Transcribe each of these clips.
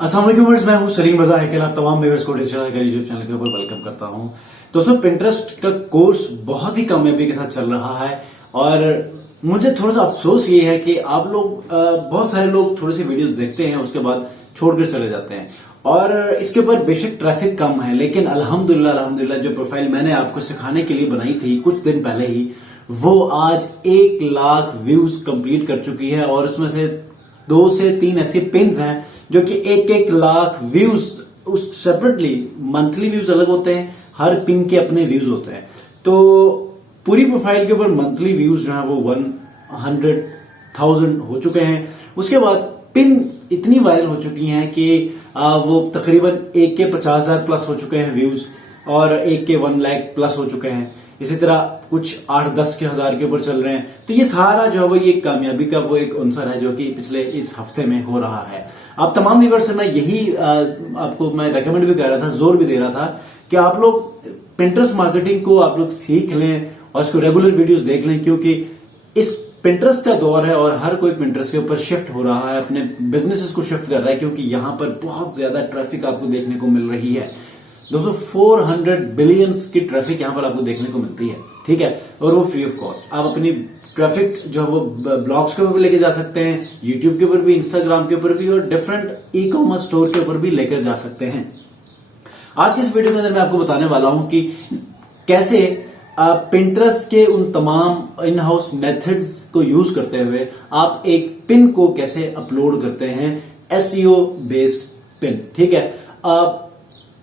अस्सलाम वालेकुम व्यूअर्स, मैं हूं सलीम रजा हैकल। आप तमाम व्यूअर्स को डिजिटल का यूट्यूब चैनल के ऊपर वेलकम करता हूं। दोस्तों, पिंटरेस्ट का कोर्स बहुत ही कामयाबी के साथ चल रहा है और मुझे थोड़ा सा अफसोस ये है कि आप लोग बहुत सारे लोग थोड़ी सी वीडियोस देखते हैं, उसके बाद छोड़कर चले जाते हैं और इसके ऊपर बेशक ट्रैफिक कम है, लेकिन अल्हम्दुलिल्लाह जो प्रोफाइल मैंने आपको सिखाने के लिए बनाई थी कुछ दिन पहले ही, वो आज 1 लाख व्यूज कंप्लीट कर चुकी है और उसमें से 2 से 3 ऐसे पिन्स हैं जो कि 1 लाख व्यूज, उस सेपरेटली मंथली व्यूज अलग होते हैं, हर पिन के अपने व्यूज होते हैं। तो पूरी प्रोफाइल के ऊपर मंथली व्यूज जो है वो 100,000 हो चुके हैं। उसके बाद पिन इतनी वायरल हो चुकी हैं कि वो तकरीबन एक के 50,000 प्लस हो चुके हैं व्यूज और एक के 1 लाख प्लस हो चुके हैं। इसी तरह कुछ 8-10 के हजार के ऊपर चल रहे हैं। तो ये सारा जो है वो ये कामयाबी का वो एक अंसर है जो कि पिछले इस हफ्ते में हो रहा है। आप तमाम व्यूअर्स से मैं यही आपको मैं रेकमेंड भी कर रहा था, जोर भी दे रहा था कि आप लोग पिंटरेस्ट मार्केटिंग को आप लोग सीख लें और इसको रेगुलर वीडियोस देख लें, क्योंकि इस पिंटरेस्ट का दौर है और हर कोई पिंटरेस्ट के ऊपर शिफ्ट हो रहा है, अपने बिजनेसेस को शिफ्ट कर रहा है, क्योंकि यहां पर बहुत ज्यादा ट्रैफिक आपको देखने को मिल रही है। दोस्तों, 400 बिलियंस की ट्रैफिक यहां पर आपको देखने को मिलती है, ठीक है, और वो फ्री ऑफ कॉस्ट। आप अपनी ट्रैफिक जो है वो ब्लॉग्स के ऊपर भी लेके जा सकते हैं, यूट्यूब के ऊपर भी, इंस्टाग्राम के ऊपर भी और डिफरेंट ई कॉमर्स स्टोर के ऊपर भी लेकर जा सकते हैं। आज की इस वीडियो के अंदर मैं आपको बताने वाला हूं कि कैसे पिंटरेस्ट के उन तमाम इन हाउस मेथड्स को यूज करते हुए आप एक पिन को कैसे अपलोड करते हैं, एसईओ बेस्ड पिन, ठीक है।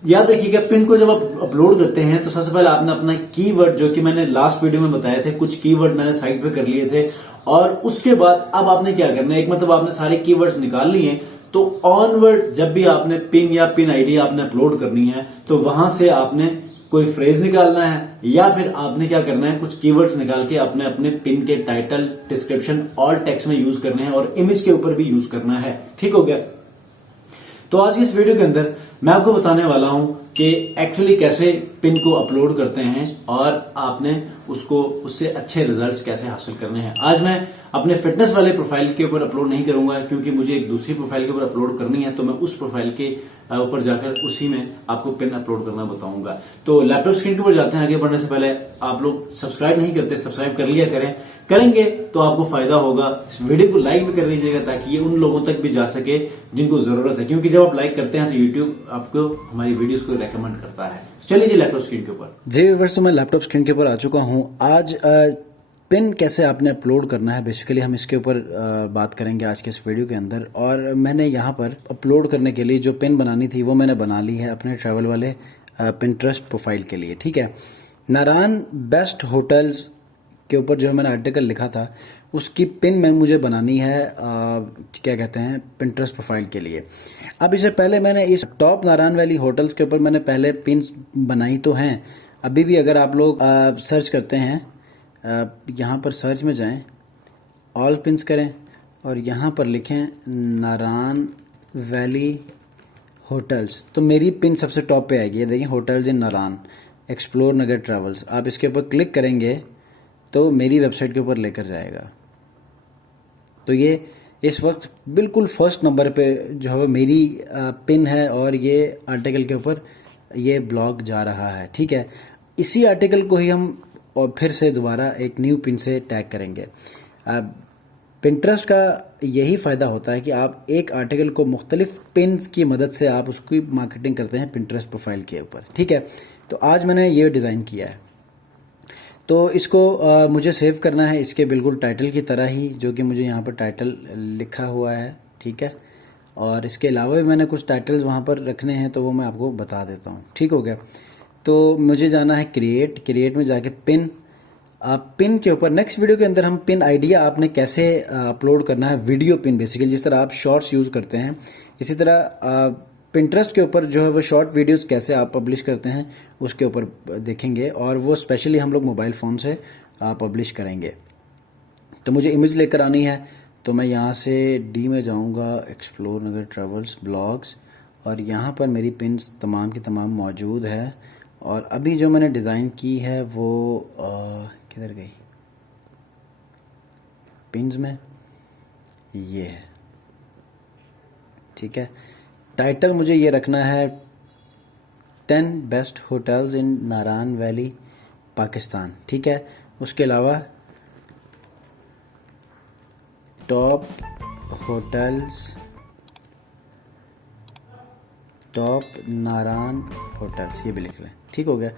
याद रखिएगा, पिन को जब आप अपलोड करते हैं तो सबसे पहले आपने अपना कीवर्ड, जो कि मैंने लास्ट वीडियो में बताए थे, कुछ कीवर्ड मैंने साइट पे कर लिए थे, और उसके बाद अब आपने क्या करना है, एक मतलब आपने सारे कीवर्ड्स निकाल लिए, तो ऑनवर्ड जब भी आपने पिन या पिन आईडी आपने अपलोड करनी है तो वहां से आपने कोई फ्रेज निकालना है या फिर आपने क्या करना है, कुछ कीवर्ड्स निकाल के आपने अपने पिन के टाइटल, डिस्क्रिप्शन, ऑल टेक्स्ट में यूज करने हैं और इमेज के ऊपर भी यूज करना है। ठीक हो गया। तो आज की इस वीडियो के अंदर मैं आपको बताने वाला हूं कि एक्चुअली कैसे पिन को अपलोड करते हैं और आपने उसको उससे अच्छे रिजल्ट्स कैसे हासिल करने हैं। आज मैं अपने फिटनेस वाले प्रोफाइल के ऊपर अपलोड नहीं करूंगा, क्योंकि मुझे एक दूसरी प्रोफाइल के ऊपर अपलोड करनी है, तो मैं उस प्रोफाइल के ऊपर जाकर उसी में आपको पिन अपलोड करना बताऊंगा। तो लैपटॉप स्क्रीन के ऊपर जाते हैं। आगे बढ़ने से पहले आप लोग सब्सक्राइब नहीं करते, सब्सक्राइब कर लिया करें, करेंगे तो आपको फायदा होगा। इस वीडियो को लाइक भी कर दीजिएगा ताकि ये उन लोगों तक भी जा सके जिनको जरूरत है, क्योंकि जब आप लाइक करते हैं तो यूट्यूब आपको हमारी वीडियोस को रेकमेंड करता है। चलिए जी लैपटॉप स्क्रीन के ऊपर। जी व्यूअर्स, तो मैं लैपटॉप स्क्रीन के ऊपर आ चुका हूं। आज पिन कैसे आपने अपलोड करना है, बेसिकली हम इसके ऊपर बात करेंगे आज के इस वीडियो के अंदर। और मैंने यहाँ पर अपलोड करने के लिए जो पिन बनानी थी वो मैंने बना ली है अपने ट्रैवल वाले पिंटरेस्ट प्रोफाइल के लिए, ठीक है। नारायण बेस्ट होटल्स के ऊपर जो मैंने आर्टिकल लिखा था उसकी पिन में मुझे बनानी है क्या कहते हैं, पिंटरेस्ट प्रोफाइल के लिए। अब इससे पहले मैंने इस टॉप नारायण वैली होटल्स के ऊपर मैंने पहले पिन बनाई तो हैं, अभी भी अगर आप लोग सर्च करते हैं, यहाँ पर सर्च में जाएं, ऑल पिन्स करें और यहाँ पर लिखें नारायण वैली होटल्स, तो मेरी पिन सबसे टॉप पे आएगी। ये देखिए, होटल्स इन नारायण, एक्सप्लोर नगर ट्रैवल्स। आप इसके ऊपर क्लिक करेंगे तो मेरी वेबसाइट के ऊपर लेकर जाएगा। तो ये इस वक्त बिल्कुल फर्स्ट नंबर पे जो है मेरी पिन है और ये आर्टिकल के ऊपर ये ब्लॉग जा रहा है, ठीक है। इसी आर्टिकल को ही हम और फिर से दोबारा एक न्यू पिन से टैग करेंगे। पिंटरेस्ट का यही फ़ायदा होता है कि आप एक आर्टिकल को मुख्तलिफ पिन्स की मदद से आप उसकी मार्केटिंग करते हैं पिंटरेस्ट प्रोफाइल के ऊपर, ठीक है। तो आज मैंने ये डिज़ाइन किया है, तो इसको मुझे सेव करना है इसके बिल्कुल टाइटल की तरह ही, जो कि मुझे यहाँ पर टाइटल लिखा हुआ है, ठीक है। और इसके अलावा भी मैंने कुछ टाइटल्स वहाँ पर रखने हैं, तो वो मैं आपको बता देता हूँ, ठीक हो गया। तो मुझे जाना है क्रिएट में जाके पिन के ऊपर। नेक्स्ट वीडियो के अंदर हम पिन आइडिया आपने कैसे अपलोड करना है, वीडियो पिन बेसिकली, जिस तरह आप शॉर्ट्स यूज़ करते हैं, इसी तरह पिंटरेस्ट के ऊपर जो है वो शॉर्ट वीडियोस कैसे आप पब्लिश करते हैं उसके ऊपर देखेंगे, और वो स्पेशली हम लोग मोबाइल फ़ोन से पब्लिश करेंगे। तो मुझे इमेज लेकर आनी है, तो मैं यहाँ से डी में जाऊँगा, एक्सप्लोर नगर ट्रैवल्स ब्लॉग्स, और यहाँ पर मेरी पिन्स तमाम की तमाम मौजूद है। और अभी जो मैंने डिज़ाइन की है वो किधर गई, पिन्स में ये है, ठीक है। टाइटल मुझे ये रखना है 10 बेस्ट होटल्स इन नारान वैली पाकिस्तान, ठीक है। उसके अलावा टॉप नारान होटल्स, ये भी लिख लें, ठीक हो गया।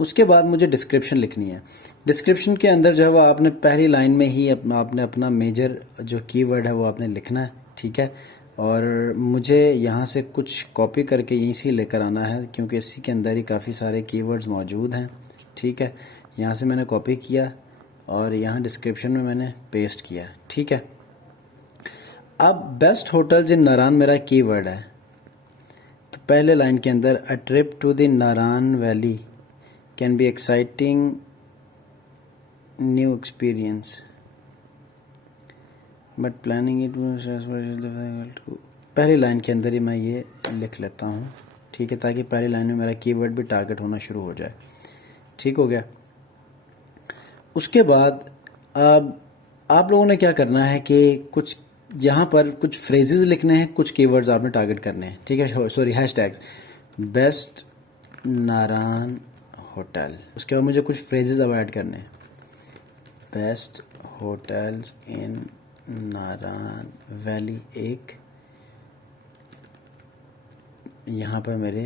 उसके बाद मुझे डिस्क्रिप्शन लिखनी है। डिस्क्रिप्शन के अंदर जो है वो आपने पहली लाइन में ही आपने अपना मेजर जो कीवर्ड है वो आपने लिखना है, ठीक है। और मुझे यहाँ से कुछ कॉपी करके यहीं से लेकर आना है, क्योंकि इसी के अंदर ही काफ़ी सारे कीवर्ड्स मौजूद हैं, ठीक है। यहाँ से मैंने कॉपी किया और यहाँ डिस्क्रिप्शन में मैंने पेस्ट किया, ठीक है। अब बेस्ट होटल्स इन नारान मेरा कीवर्ड है, तो पहले लाइन के अंदर a trip to the Naran valley can be exciting new experience but planning it, पहली लाइन के अंदर ही मैं ये लिख लेता हूँ, ठीक है, ताकि पहली लाइन में मेरा कीवर्ड भी टारगेट होना शुरू हो जाए, ठीक हो गया। उसके बाद अब आप लोगों ने क्या करना है कि कुछ यहाँ पर कुछ फ्रेजेस लिखने हैं, कुछ कीवर्ड्स आपने टारगेट करने हैं, ठीक है। सॉरी, हैशटैग्स बेस्ट नारान होटल। उसके बाद मुझे कुछ फ्रेजेस अब ऐड करने हैं, बेस्ट होटल्स इन नारान वैली। एक यहाँ पर मेरे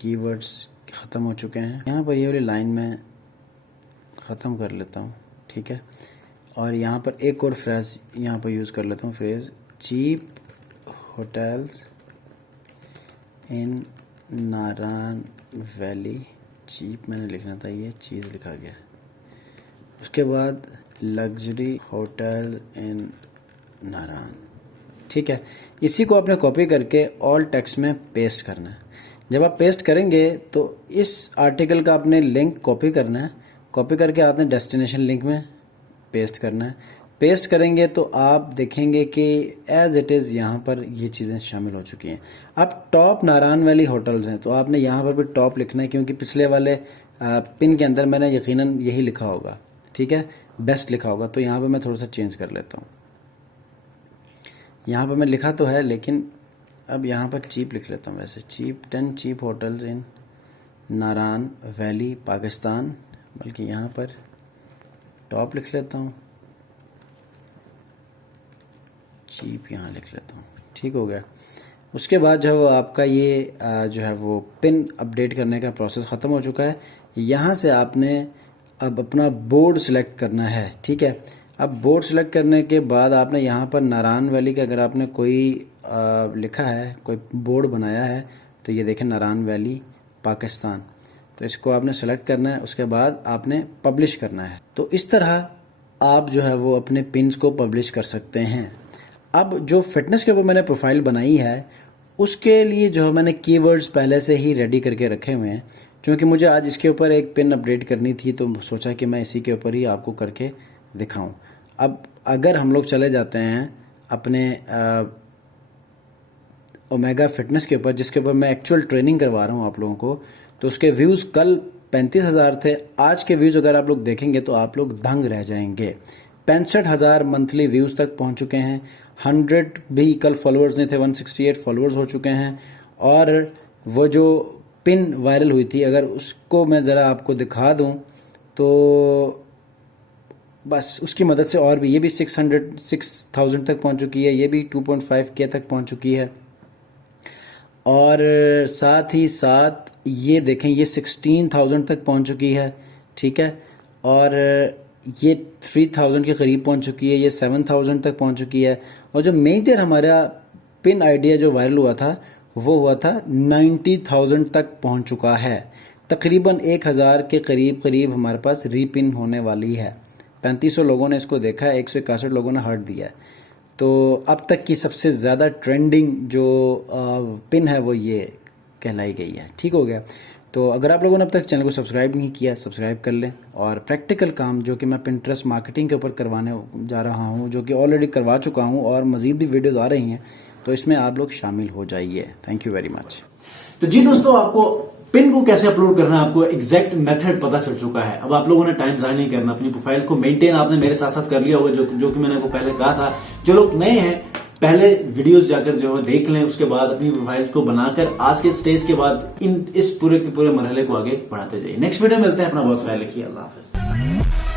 कीवर्ड्स ख़त्म हो चुके हैं, यहाँ पर ये वाली लाइन में ख़त्म कर लेता हूँ, ठीक है। और यहाँ पर एक और फ्रेज यहाँ पर यूज़ कर लेता हूँ, फ्रेज चीप होटल्स इन नारान वैली। चीप मैंने लिखना था, ये चीज़ लिखा गया। उसके बाद लग्जरी होटल इन नारान, ठीक है। इसी को आपने कॉपी करके ऑल टेक्स्ट में पेस्ट करना है। जब आप पेस्ट करेंगे तो इस आर्टिकल का आपने लिंक कॉपी करना है, कॉपी करके आपने डेस्टिनेशन लिंक में पेस्ट करना है। पेस्ट करेंगे तो आप देखेंगे कि एज इट इज़ यहाँ पर ये चीज़ें शामिल हो चुकी हैं। अब टॉप नारान वैली होटल्स हैं, तो आपने यहाँ पर भी टॉप लिखना है, क्योंकि पिछले वाले पिन के अंदर मैंने यकीनन यही लिखा होगा, ठीक है, बेस्ट लिखा होगा। तो यहाँ पर मैं थोड़ा सा चेंज कर लेता हूँ। यहाँ पर मैं लिखा तो है, लेकिन अब यहाँ पर चीप लिख लेता हूँ। वैसे चीप 10 चीप होटल्स इन नारान वैली पाकिस्तान, बल्कि यहाँ पर टॉप लिख लेता हूँ, चीप यहाँ लिख लेता हूँ, ठीक हो गया। उसके बाद जो है आपका ये जो है वो पिन अपडेट करने का प्रोसेस ख़त्म हो चुका है। यहाँ से आपने अब अपना बोर्ड सिलेक्ट करना है, ठीक है। अब बोर्ड सिलेक्ट करने के बाद आपने यहाँ पर नारान वैली का अगर आपने कोई लिखा है, कोई बोर्ड बनाया है, तो ये देखें नारान वैली पाकिस्तान, तो इसको आपने सेलेक्ट करना है। उसके बाद आपने पब्लिश करना है। तो इस तरह आप जो है वो अपने पिन्स को पब्लिश कर सकते हैं। अब जो फिटनेस के ऊपर मैंने प्रोफाइल बनाई है, उसके लिए जो है मैंने कीवर्ड्स पहले से ही रेडी करके रखे हुए हैं। क्योंकि मुझे आज इसके ऊपर एक पिन अपडेट करनी थी, तो सोचा कि मैं इसी के ऊपर ही आपको करके दिखाऊं। अब अगर हम लोग चले जाते हैं अपने ओमेगा फिटनेस के ऊपर, जिसके ऊपर मैं एक्चुअल ट्रेनिंग करवा रहा हूँ आप लोगों को, तो उसके व्यूज़ कल 35,000 थे। आज के व्यूज़ अगर आप लोग देखेंगे तो आप लोग दंग रह जाएंगे। 65,000 मंथली व्यूज़ तक पहुँच चुके हैं। 100 भी कल फॉलोअर्स नहीं थे, 168 फॉलोअर्स हो चुके हैं। और वो जो पिन वायरल हुई थी, अगर उसको मैं ज़रा आपको दिखा दूँ तो बस उसकी मदद से और भी, ये भी 6,000 तक पहुँच चुकी है, ये भी 2.5K तक पहुँच चुकी है। और साथ ही साथ ये देखें, ये 16,000 तक पहुंच चुकी है, ठीक है। और ये 3,000 के करीब पहुंच चुकी है, ये 7,000 तक पहुंच चुकी है। और जो मेजर हमारा पिन आइडिया जो वायरल हुआ था, वो हुआ था 90,000 तक पहुंच चुका है। तकरीबन 1,000 के करीब करीब हमारे पास रीपिन होने वाली है। 3500 लोगों ने इसको देखा है, 161 लोगों ने हार्ट दिया है। तो अब तक की सबसे ज़्यादा ट्रेंडिंग जो पिन है वो ये कहलाई गई है, ठीक हो गया। तो अगर आप लोगों ने अब तक चैनल को सब्सक्राइब नहीं किया, सब्सक्राइब कर लें। और प्रैक्टिकल काम जो कि मैं पिंटरेस्ट मार्केटिंग के ऊपर करवाने जा रहा हूँ, जो कि ऑलरेडी करवा चुका हूँ और मज़ीद भी वीडियोज़ आ रही हैं, तो इसमें आप लोग शामिल हो जाइए। Thank you very much. तो जी दोस्तों, आपको पिन को कैसे अपलोड करना है, आपको एग्जैक्ट मेथड पता चल चुका है। अब आप लोगों ने टाइम ज़ाया नहीं करना, अपनी प्रोफाइल को मेंटेन आपने मेरे साथ साथ कर लिया होगा, जो कि मैंने आपको पहले कहा था। जो लोग नए हैं पहले वीडियोस जाकर जो है देख लें, उसके बाद अपनी प्रोफाइल्स को बनाकर आज के स्टेज के बाद इस पूरे के पूरे मरहले को आगे बढ़ाते जाइए। नेक्स्ट वीडियो मिलते हैं, अपना बहुत ख्याल रखिए, अल्लाह हाफिज।